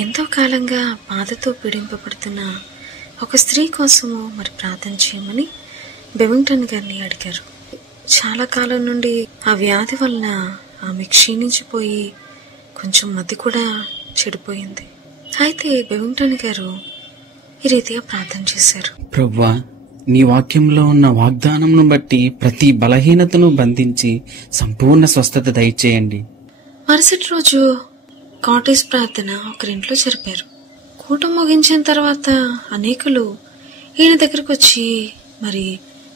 ఎంతో కాలంగా బాధతో పీడింపబడుతున్న ఒక స్త్రీ కోసము ప్రార్థన చేయమని బెవింగ్టన్ గారిని అడిగారు. చాలా కాలం నుండి ఆ వ్యాధి వలన ఆమె క్షీణించిపోయి కొంచెం మతి కూడా చెడిపోయింది. అయితే బెవింగ్టన్ గారు ఈ రీతిగా ప్రార్థన చేశారు. ప్రభువా, నీ వాక్యంలో ఉన్న వాగ్దానంను బట్టి ప్రతి బలహీనతను బంధించి సంపూర్ణ స్వస్థత దయచేయండి. మరుసటి రోజు కాటేజ్ ప్రార్థన ఒకరింట్లో జరిపారు. కూటం ముగించిన తర్వాత అనేకులు ఈయన దగ్గరకు వచ్చి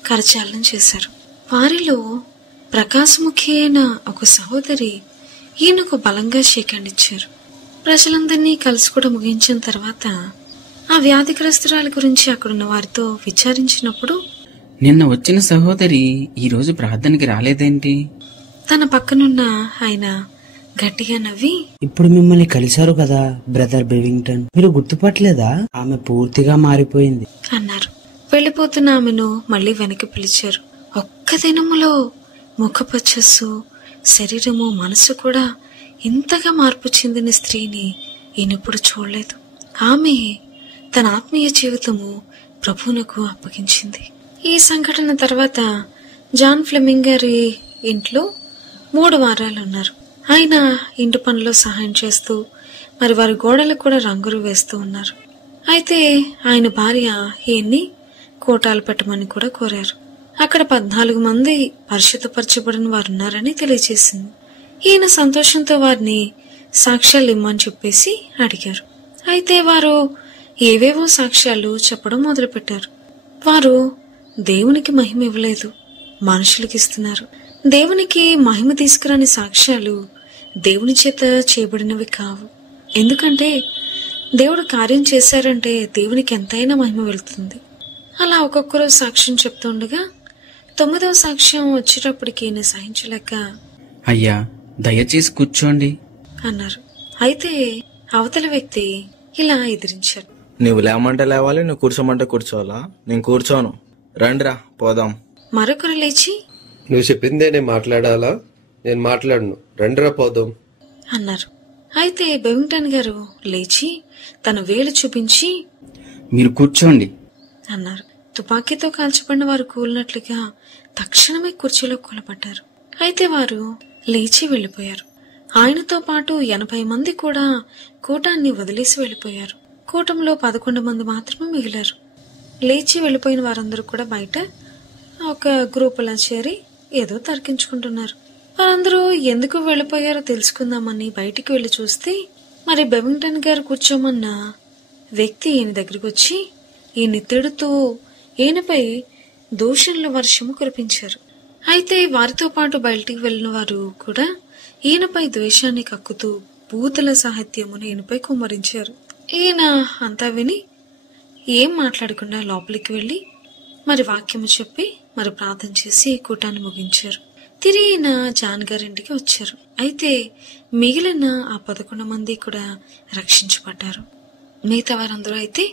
కరచాలనం చేశారు. వారిలో ప్రకాశముఖి అయిన ఒక సహోదరి ఈయనకు బలంగా షేకండిచ్చారు. ప్రజలందరినీ కలిసి కూడా ముగించిన తర్వాత ఆ వ్యాధిగ్రస్తురాలి గురించి అక్కడున్న వారితో విచారించినప్పుడు, నిన్న వచ్చిన సహోదరి ఈ రోజు ప్రార్థనకి రాలేదేంటి? తన పక్కనున్న ఆయన గట్టిగా నవ్వి, ఇప్పుడు మిమ్మల్ని కలిశారు కదా బ్రదర్ బెవింగ్టన్, మీరు గుర్తుపట్టలేదా? ఆమె పూర్తిగా మారిపోయింది అన్నారు. వెళ్లిపోతున్న ఆమెను మళ్లీ వెనక్కి పిలిచారు. ఒక్క దినములో ముఖపచ్చస్సు, శరీరము, మనసు కూడా ఇంతగా మార్పు చెందిన స్త్రీని ఈయనప్పుడు చూడలేదు. ఆమె తన ఆత్మీయ జీవితము ప్రభువునకు అప్పగించింది. ఈ సంఘటన తర్వాత జాన్ ఫ్లెమింగ్ గారి ఇంట్లో 3 వారాలు ఉన్నారు. ఆయన ఇంటి పనిలో సహాయం చేస్తూ వారి గోడలకు కూడా రంగులు వేస్తూ ఉన్నారు. అయితే ఆయన భార్య ఈయన్ని కోటాలు పెట్టమని కూడా కోరారు. అక్కడ 14 మంది పరిశుద్ధపరచబడిన వారు ఉన్నారని తెలియజేసింది. ఈయన సంతోషంతో వారిని సాక్ష్యాలు ఇమ్మని చెప్పేసి అడిగారు. అయితే వారు ఏవేవో సాక్ష్యాలు చెప్పడం మొదలుపెట్టారు. వారు దేవునికి మహిమ ఇవ్వలేదు, మనుషులకు ఇస్తున్నారు. దేవునికి మహిమ తీసుకురాని సాక్ష్యాలు దేవుని చేత చేయబడినవి కావు. ఎందుకంటే దేవుడు కార్యం చేశారంటే దేవునికి ఎంతైనా మహిమ వెళుతుంది. అలా ఒక్కొక్కరు సాక్ష్యం చెప్తుండగా 9వ సాక్ష్యం వచ్చేటప్పటికి ఈయన సహించలేక, అయ్యా దయచేసి కూర్చోండి అన్నారు. అయితే అవతల వ్యక్తి ఇలా ఎదిరించారు. నువ్వు లేమంటే లేవాలి, నువ్వు కూర్చోమంటే కూర్చోవాలా? నేను కూర్చోను, రండిరా పోదాం. మరొకరు లేచి, నువ్వు చెప్పిందే నేను మాట్లాడాలా? నేను మాట్లాడను, రండిరా పోదాం అన్నారు. అయితే బెవింగ్టన్ గారు లేచి తన వేలు చూపించి, మీరు కూర్చోండి అన్నారు. తుపాకీతో కాల్చబడిన వారు కూలినట్లుగా తక్షణమే కుర్చీలో కూలబడ్డారు. అయితే వారు లేచి వెళ్లిపోయారు. ఆయనతో పాటు 80 మంది కూడా కూటాన్ని వదిలేసి వెళ్లిపోయారు. కూటంలో 11 మంది మాత్రమే మిగిలారు. లేచి వెళ్లిపోయిన వారందరూ కూడా బయట ఒక గ్రూపులా చేరి ఏదో తర్కించుకుంటున్నారు. వారందరూ ఎందుకు వెళ్లిపోయారో తెలుసుకుందామని బయటికి వెళ్లి చూస్తే బెవింగ్టన్ గారు కూర్చోమన్న వ్యక్తి ఈయన దగ్గరకు వచ్చి ఈయన్ని తిడుతూ ఈయనపై దూషణల వర్షము కురిపించారు. అయితే వారితో పాటు బయటికి వెళ్లిన వారు కూడా ఈయనపై ద్వేషాన్ని కక్కుతూ బూతుల సాహిత్యమును ఈయనపై కుమ్మరించారు. ఈయన అంతా విని ఏం మాట్లాడకుండా లోపలికి వెళ్లి వాక్యము చెప్పి ప్రార్థన చేసి కూటాన్ని ముగించారు. తిరిగి ఈయన జాన్ గారింటికి వచ్చారు. అయితే మిగిలిన ఆ 11 మంది కూడా రక్షించబడ్డారు. మిగతా వారందరూ అయితే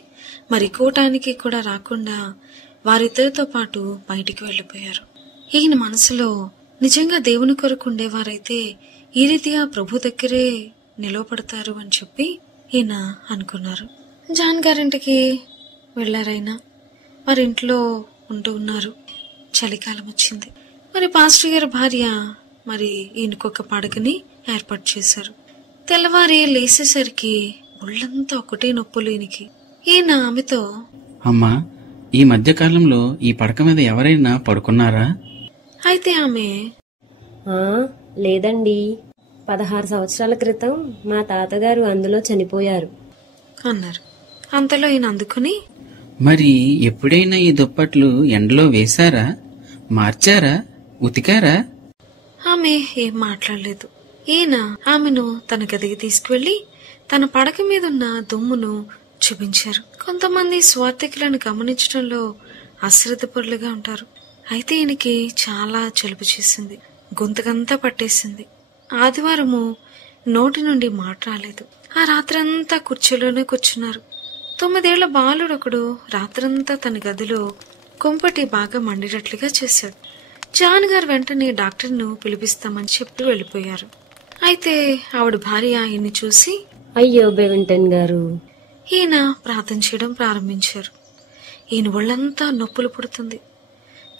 కూటానికి కూడా రాకుండా వారిద్దరితో పాటు బయటికి వెళ్లిపోయారు. ఈయన మనసులో నిజంగా దేవుని కొరకు ఉండేవారైతే ఈ రీతిగా ప్రభు దగ్గరే నిలవపడతారు అని చెప్పి ఈయన అనుకున్నారు. జాన్ గారింటికి వెళ్లారైనా వారింట్లో ఉంటూ ఉన్నారు. చలికాలం వచ్చింది. పాస్టర్ గారి భార్య ఈయనకొక పడకని ఏర్పాటు చేశారు. తెల్లవారి లేసేసరికి ఒళ్ళంతా ఒకటే నొప్పులు ఈయనకి. ఈయన ఆమెతో, అమ్మా, ఈ మధ్య కాలంలో ఈ పడక మీద ఎవరైనా పడుకున్నారా? అయితే ఆమె, లేదండి, 16 సంవత్సరాల క్రితం మా తాతగారు అందులో చనిపోయారు అన్నారు. అంతలో ఈయన అందుకుని, మరి ఎప్పుడైనా ఈ దుప్పట్లు ఎండలో వేశారా, మార్చారా, ఉతికారా? ఆమె ఏం మాట్లాడలేదు. ఈయన ఆమెను తన గదికి తీసుకువెళ్లి తన పడక మీదున్న దుమ్మును చూపించారు. కొంతమంది స్వార్థికులను గమనించడంలో అశ్రద్ధపరులుగా ఉంటారు. అయితే ఈయనకి చాలా జలుబు చేసింది, గొంతుకంతా పట్టేసింది. ఆదివారము నోటి నుండి మాట రాలేదు. ఆ రాత్రంతా కుర్చీలోనే కూర్చున్నారు. 9 ఏళ్ల బాలుడు ఒకడు రాత్రంతా తన గదిలో కొంపటి బాగా మండేటట్లుగా చేశాడు. జాన్ గారు వెంటనే డాక్టర్ను పిలిపిస్తామని చెప్పి వెళ్లిపోయారు. అయితే ఆవిడ భార్య ఈయన్ని చూసి, అయ్యో బెవింగ్టన్ గారు. ఈయన ప్రార్థన చేయడం ప్రారంభించారు. ఈయన ఒళ్ళంతా నొప్పులు పుడుతుంది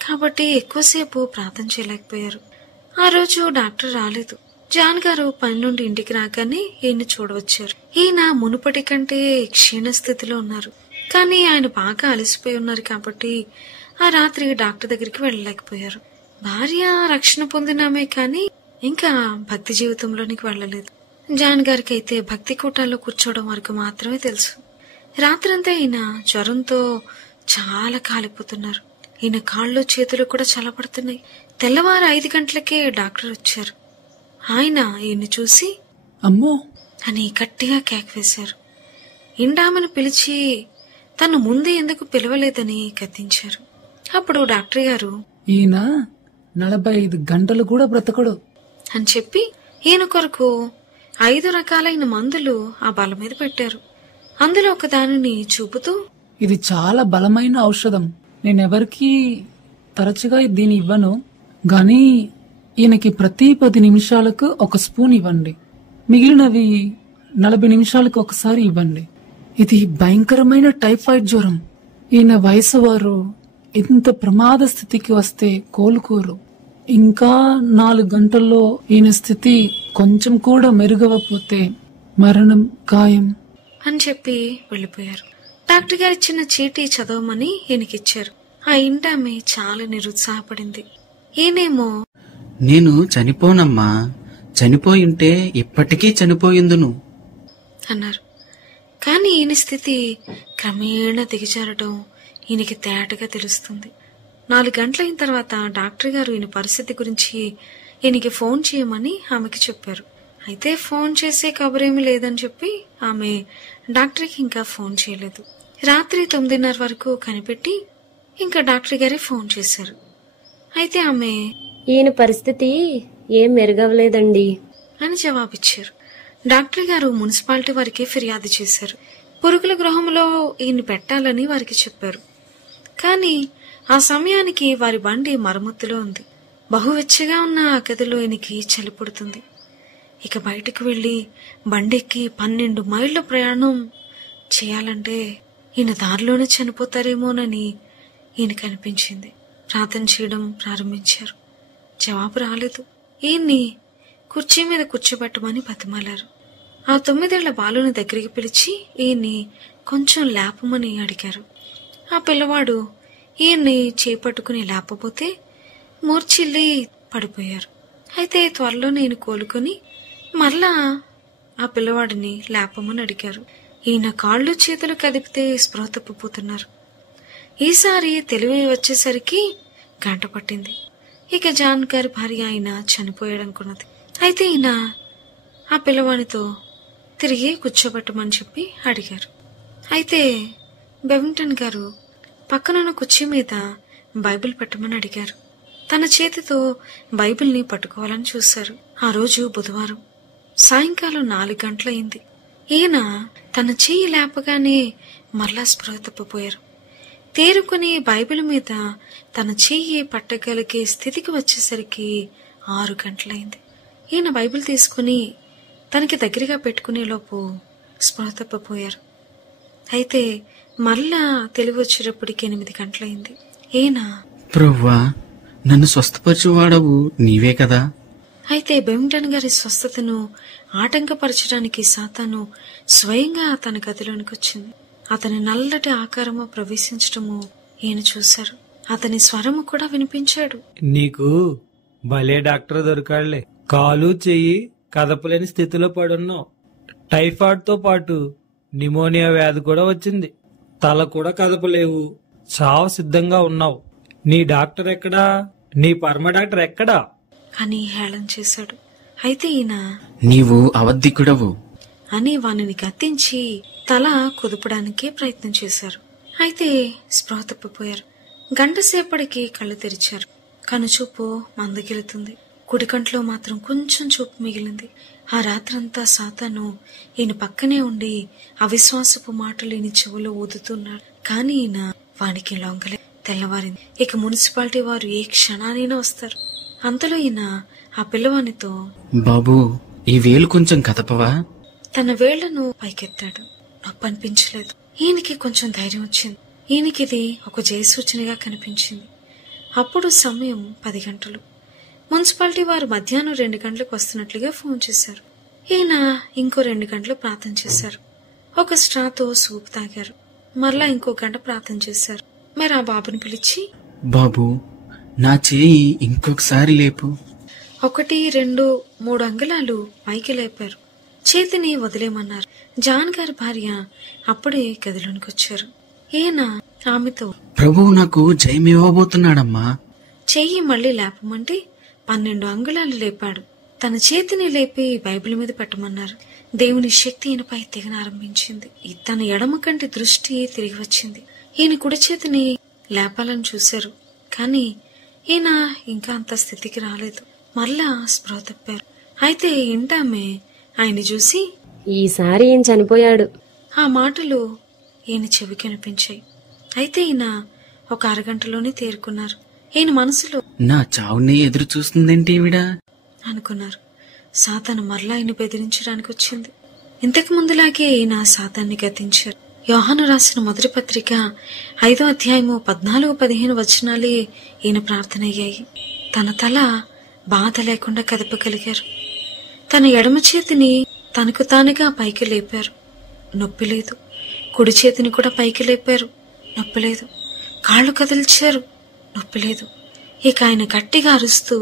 కాబట్టి ఎక్కువసేపు ప్రార్థన చేయలేకపోయారు. ఆ రోజు డాక్టర్ రాలేదు. జాన్ గారు పని నుండి ఇంటికి రాగానే ఈయన్ని చూడవచ్చారు. ఈయన మునుపటి కంటే క్షీణ స్థితిలో ఉన్నారు. కానీ ఆయన బాగా అలసిపోయి ఉన్నారు కాబట్టి ఆ రాత్రి డాక్టర్ దగ్గరికి వెళ్ళలేకపోయారు. భార్య రక్షణ పొందినామే కానీ ఇంకా భక్తి జీవితంలోనికి వెళ్ళలేదు. జాన్ గారికి అయితే భక్తి కూటాల్లో కూర్చోవడం వరకు మాత్రమే తెలుసు. రాత్రంతా ఈయన జ్వరంతో చాలా కాలిపోతున్నారు. ఈయన కాళ్ళు చేతులు కూడా చల్లబడుతున్నాయి. తెల్లవారు 5 గంటలకే డాక్టర్ వచ్చారు. ఆయన ఈయన్ని చూసి అమ్మో అని గట్టిగా కేక వేశారు. ఇండామని పిలిచి తను ముందే ఎందుకు పిలవలేదని గద్దించారు. అప్పుడు డాక్టర్ గారు ఈయన 45 గంటలు కూడా బ్రతకడు అని చెప్పి ఈయన కొరకు 5 రకాలైన మందులు ఆ బల మీద పెట్టారు. అందులో ఒక దానిని చూపుతూ, ఇది చాలా బలమైన ఔషధం. నేనెవరికి తరచుగా దీన్ని ఇవ్వను, గాని ఈయనకి ప్రతి 10 నిమిషాలకు 1 స్పూన్ ఇవ్వండి. మిగిలినవి 40 నిమిషాలకు ఒకసారి ఇవ్వండి. ఇది భయంకరమైన టైఫాయిడ్ జ్వరం. ఈయన వయసు వారు ఇంత ప్రమాద స్థితికి వస్తే కోలుకోరు. ఇంకా 4 గంటల్లో ఈయన స్థితి కొంచెం కూడా మెరుగవపోతే మరణం ఖాయం అని చెప్పి వెళ్లిపోయారు. డాక్టర్ గారు ఇచ్చిన చీటీ చదవమని ఈయనకిచ్చారు. ఆ ఇంటామె చాలా నిరుత్సాహపడింది. ఈయనేమో, నేను చనిపోనమ్మా, చనిపోయింటే ఇప్పటికీ చనిపోయిందును అన్నారు. కాని ఈయన స్థితి క్రమేణా దిగజారడం ఈయనకి తేటగా తెలుస్తుంది. 4 గంటలైన తర్వాత డాక్టర్ గారు ఈయన పరిస్థితి గురించి ఈయనకి ఫోన్ చేయమని ఆమెకి చెప్పారు. అయితే ఫోన్ చేసే కబురేమీ లేదని చెప్పి ఆమె డాక్టర్కి ఇంకా ఫోన్ చేయలేదు. రాత్రి 9:30 వరకు కనిపెట్టి ఇంకా డాక్టర్ గారే ఫోన్ చేశారు. అయితే ఆమె ఈయన పరిస్థితి ఏం మెరుగవలేదండి అని జవాబిచ్చారు. డాక్టర్ గారు మున్సిపాలిటీ వారికి ఫిర్యాదు చేశారు. పురుగుల గృహంలో ఈయన పెట్టాలని వారికి చెప్పారు. కానీ ఆ సమయానికి వారి బండి మరమ్మతులో ఉంది. బహువెచ్చగా ఉన్న ఆ గదిలో ఈయనకి చలి పుడుతుంది. ఇక బయటకు వెళ్లి బండెక్కి 12 మైళ్ళ ప్రయాణం చేయాలంటే ఈయన దారిలోనే చనిపోతారేమోనని ఈయనకు అనిపించింది. ప్రార్థన చేయడం ప్రారంభించారు. జవాబు రాలేదు. ఈయన్ని కుర్చీ మీద కూర్చోబెట్టమని బతిమాలారు. ఆ 9 ఏళ్ల బాలుని దగ్గరికి పిలిచి ఈయన్ని కొంచెం లేపమని అడిగారు. ఆ పిల్లవాడు ఈయన్ని చేపట్టుకుని లేపబోతే మూర్చిల్లి పడిపోయారు. అయితే త్వరలో నేను కోలుకొని మరలా ఆ పిల్లవాడిని లేపమని అడిగారు. ఈయన కాళ్ళు చేతులు కదిపితే స్పృహ తప్పిపోతున్నారు. ఈసారి తెలివి వచ్చేసరికి గంట పట్టింది. ఇక జాన్ గారి భార్య ఆయన చనిపోయాడనుకున్నది. అయితే ఈయన ఆ పిల్లవాడితో తిరిగి కూర్చోబెట్టమని చెప్పి అడిగారు. అయితే బెవింగ్టన్ గారు పక్కనున్న కుర్చీ మీద బైబిల్ పెట్టమని అడిగారు. తన చేతితో బైబిల్ని పట్టుకోవాలని చూశారు. ఆ రోజు బుధవారం సాయంకాలం 4 గంటలయింది. ఈయన తన చెయ్యి లేపగానే మరలా స్పృహ తప్పిపోయారు. తేరుకుని బైబిల్ మీద తన చెయ్యి పట్టగలిగే స్థితికి వచ్చేసరికి 6 గంటలైంది. ఈయన బైబిల్ తీసుకుని తనకి దగ్గరగా పెట్టుకునేలోపు స్పృహ తప్పిపోయారు. అయితే మరలా తెలివి వచ్చేటప్పటికి 8 గంటలైంది. ఈయన, ప్రభువా, నన్ను స్వస్థపరచువాడవు నీవే కదా. అయితే బెవింగ్టన్ గారి స్వస్థతను ఆటంకపరచడానికి సాతాను స్వయంగా తన గదిలోనికి వచ్చింది. అతని నల్లటి ఆకారము ప్రవేశించటము ఈయన చూశారు. అతని స్వరము కూడా వినిపించాడు. నీకు భలే డాక్టర్ దొరకాడులే. కాలు చెయ్యి కదపలేని స్థితిలో పడున్నావు. టైఫాయిడ్ తో పాటు నిమోనియా వ్యాధి కూడా వచ్చింది. తల కూడా కదపలేవు. చావు సిద్ధంగా ఉన్నావు. నీ డాక్టర్ ఎక్కడా? నీ పరమ డాక్టర్ ఎక్కడా అని హేళన చేశాడు. అయితే ఈయన, నీవు అవద్ధికుడవు అని వానిని గద్దించి తల కుదపడానికే ప్రయత్నం చేశారు. అయితే స్పృహ తప్పిపోయారు. గంట సేపటికి కళ్ళు తెరిచారు. కనుచూపు మందగిలుతుంది. కుడి కంట్లో మాత్రం కొంచెం చూపు మిగిలింది. ఆ రాత్రంతా సాతాను ఈయన పక్కనే ఉండి అవిశ్వాసపు మాటలు ఈయన చెవులో ఊదుతున్నాడు. కాని ఈయన వానికి లొంగలే. తెల్లవారింది. ఇక మున్సిపాలిటీ వారు ఏ క్షణానైనా వస్తారు. అంతలో ఈయన ఆ పిల్లవానితో, బాబూ, ఈ వేలు కొంచెం కదపవా తన వేళ్లను పైకెత్తాడు. నొప్పి అనిపించలేదు. ఈయనకి కొంచెం ధైర్యం వచ్చింది. ఈయనకిది ఒక జయసూచనగా కనిపించింది. అప్పుడు సమయం 10 గంటలు. మున్సిపాలిటీ వారు మధ్యాహ్నం 2 గంటలకు వస్తున్నట్లుగా ఫోన్ చేశారు. ఈయన ఇంకో 2 గంటలు ప్రార్థన చేశారు. ఒక స్ట్రాతో సూప్ తాగారు. మరలా ఇంకో గంట ప్రార్థన చేశారు. మరి ఆ బాబుని పిలిచి, బాబు, నా చేయి ఇంకొకసారి లేపు. 1, 2, 3 అంగుళాలు పైకి లేపారు. చేతిని వదిలేమన్నారు. జాన్ గారి భార్య అప్పుడే గదిలోనికి వచ్చారు. ఈయన ఆమెతో, ప్రభువు నాకు జయమివ్వబోతున్నాడమ్మా. చెయ్యి మళ్లీ లేపమంటే 12 అంగుళాలు లేపాడు. తన చేతిని లేపి బైబిల్ మీద పెట్టమన్నారు. దేవుని శక్తి ఈయనపై తెగనారంభించింది. తన ఎడమ కంటి దృష్టి తిరిగి వచ్చింది. ఈయన కుడి చేతిని లేపాలని చూశారు. కాని ఈయన ఇంకా అంత స్థితికి రాలేదు. మరలా స్పృహ తప్పారు. అయితే ఇంటామె ఆయన చూసి, ఈసారి ఈయన చనిపోయాడు. ఆ మాటలు ఈయన చెవికి అనిపించాయి. అయితే ఈయన ఒక అరగంటలోనే తేరుకున్నారు. ఈయన మనసులో, నా చావుని ఎదురు చూస్తుందేంటి ఈవిడా అనుకున్నారు. సాతాను మరలా ఆయన బెదిరించడానికి వచ్చింది. ఇంతకు ముందులాగే ఈయన సాతాన్ని గతించారు. యోహాను రాసిన మొదటి పత్రిక 5వ అధ్యాయము 14-15 వచనాలే ఈయన ప్రార్థన అయ్యాయి. తన తల బాధ లేకుండా కదపగలిగారు. తన ఎడమ చేతిని తనకు తానుగా పైకి లేపారు. నొప్పి లేదు. కుడి చేతిని కూడా పైకి లేపారు. నొప్పి లేదు. కాళ్ళు కదిల్చారు. నొప్పి లేదు. ఇక ఆయన గట్టిగా అరుస్తూ,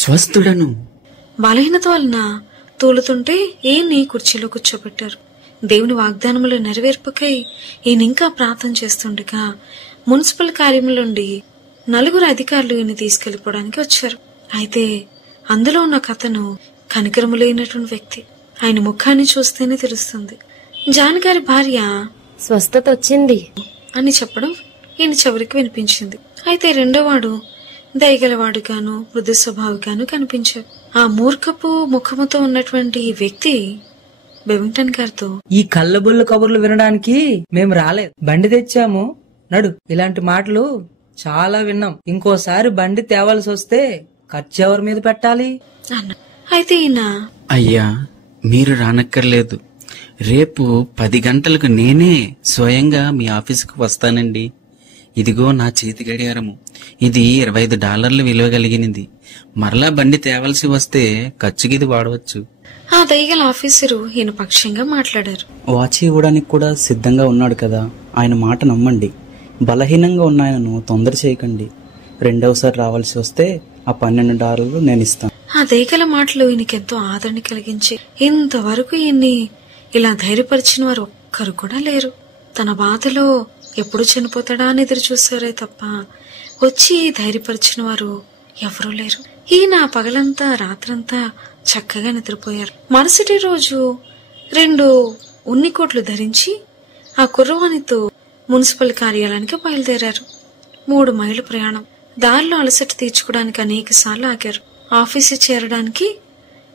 స్వస్థుడను. బలహీనత వలన తూలుతుంటే ఈయన్ని కుర్చీలో కూర్చోబెట్టారు. దేవుని వాగ్దానముల నెరవేర్పుకై ఈయన ఇంకా ప్రార్థన చేస్తుండగా మున్సిపల్ కార్యముల నుండి 4 అధికారులు ఈయన తీసుకెళ్లిపోవడానికి వచ్చారు. అయితే అందులో ఉన్న కథను కనికరము లేనటువంటి వ్యక్తి. ఆయన ముఖాన్ని చూస్తేనే తెలుస్తుంది. జాన్ గారి భార్య స్వస్థత వచ్చింది అని చెప్పడం ఈయన చెవురికి వినిపించింది. అయితే రెండోవాడు దయగలవాడుగాను మృదు స్వభావిగాను కనిపించారు. ఆ మూర్ఖపు ముఖముతో ఉన్నటువంటి ఈ వ్యక్తి బెవింగ్టన్ గారితో, ఈ కళ్ళబుల్ల కబుర్లు వినడానికి మేము రాలేదు, బండి తెచ్చాము, నడు. ఇలాంటి మాటలు చాలా విన్నాం. ఇంకోసారి బండి తేవాల్సి వస్తే ఖర్చు ఎవరి మీద పెట్టాలి అన్న. అయితే ఈయన, అయ్యా, మీరు రానక్కర్లేదు. రేపు 10 గంటలకు నేనే స్వయంగా మీ ఆఫీసుకు వస్తానండి. ఇదిగో నా చేతి గడియారము. ఇది $25 విలువ కలిగినది. మరలా బండి తేవలసి వస్తే ఖర్చుకి ఇది వాడవచ్చు. ఆ దయగల ఆఫీసరు ఈయన పక్షంగా మాట్లాడారు. వాచ్ ఇవ్వడానికి కూడా సిద్ధంగా ఉన్నాడు కదా, ఆయన మాట నమ్మండి. బలహీనంగా ఉన్న ఆయనను తొందర చేయకండి. రెండవసారి రావాల్సి వస్తే ఆ $12 నేను ఇస్తాను. ఆ దయగల మాటలు ఈయనకెంతో ఆదరణ కలిగించి, ఇంతవరకు ఈయన్ని ఇలా ధైర్యపరిచిన వారు ఒక్కరు కూడా లేరు. తన బాధలో ఎప్పుడు చనిపోతాడా అని ఎదురు చూశారే తప్ప వచ్చి ధైర్యపరిచిన వారు ఎవరూ లేరు. ఈయన పగలంతా రాత్రంతా చక్కగా నిద్రపోయారు. మరుసటి రోజు 2 ఉన్నికోట్లు ధరించి ఆ కుర్రవానితో మున్సిపల్ కార్యాలయానికి బయలుదేరారు. 3 మైళ్ళ ప్రయాణం. దారిలో అలసట తీర్చుకోవడానికి అనేక సార్లు ఆగారు. ఆఫీసు చేరడానికి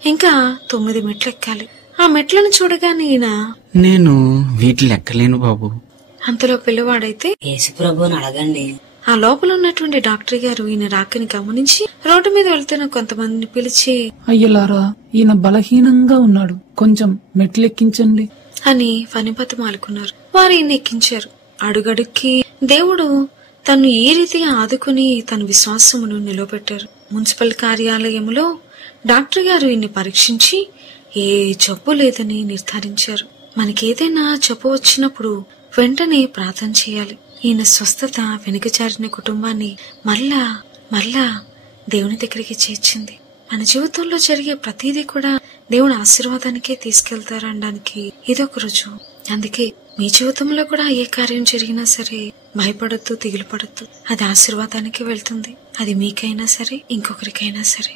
ఇంకా 9 మెట్లు ఎక్కాలి. ఆ మెట్లను చూడగానే ఈయన, నేను వీటిని ఎక్కలేను బాబు. అంతలో పిల్లవాడైతే, యేసుప్రభుని అడగండి. ఆ లోపల ఉన్నటువంటి డాక్టర్ గారు ఈయన రాకని గమనించి రోడ్డు మీద వెళ్తున్న కొంతమందిని పిలిచి, అయ్యలారా, ఈయన బలహీనంగా ఉన్నాడు, కొంచెం మెట్లెక్కించండి అని ఫనిపతమాలుకున్నారు. వారు ఈయన ఎక్కించారు. అడుగడుక్కి దేవుడు తను ఈ రీతిగా ఆదుకుని తన విశ్వాసమును నిలవబెట్టారు. మున్సిపల్ కార్యాలయంలో డాక్టర్ గారు ఈయన్ని పరీక్షించి ఏ జబ్బు లేదని నిర్ధారించారు. మనకేదైనా జబ్బు వచ్చినప్పుడు వెంటనే ప్రార్థన చేయాలి. ఈయన స్వస్థత వెనుకజారిన కుటుంబాన్ని మళ్ళా దేవుని దగ్గరికి చేర్చింది. మన జీవితంలో జరిగే ప్రతిదీ కూడా దేవుని ఆశీర్వాదానికే తీసుకెళ్తారనడానికి ఇదొక రుజువు. అందుకే మీ జీవితంలో కూడా ఏ కార్యం జరిగినా సరే భయపడద్దు, దిగులు పడద్దు. అది ఆశీర్వాదానికి వెళ్తుంది. అది మీకైనా సరే, ఇంకొకరికైనా సరే.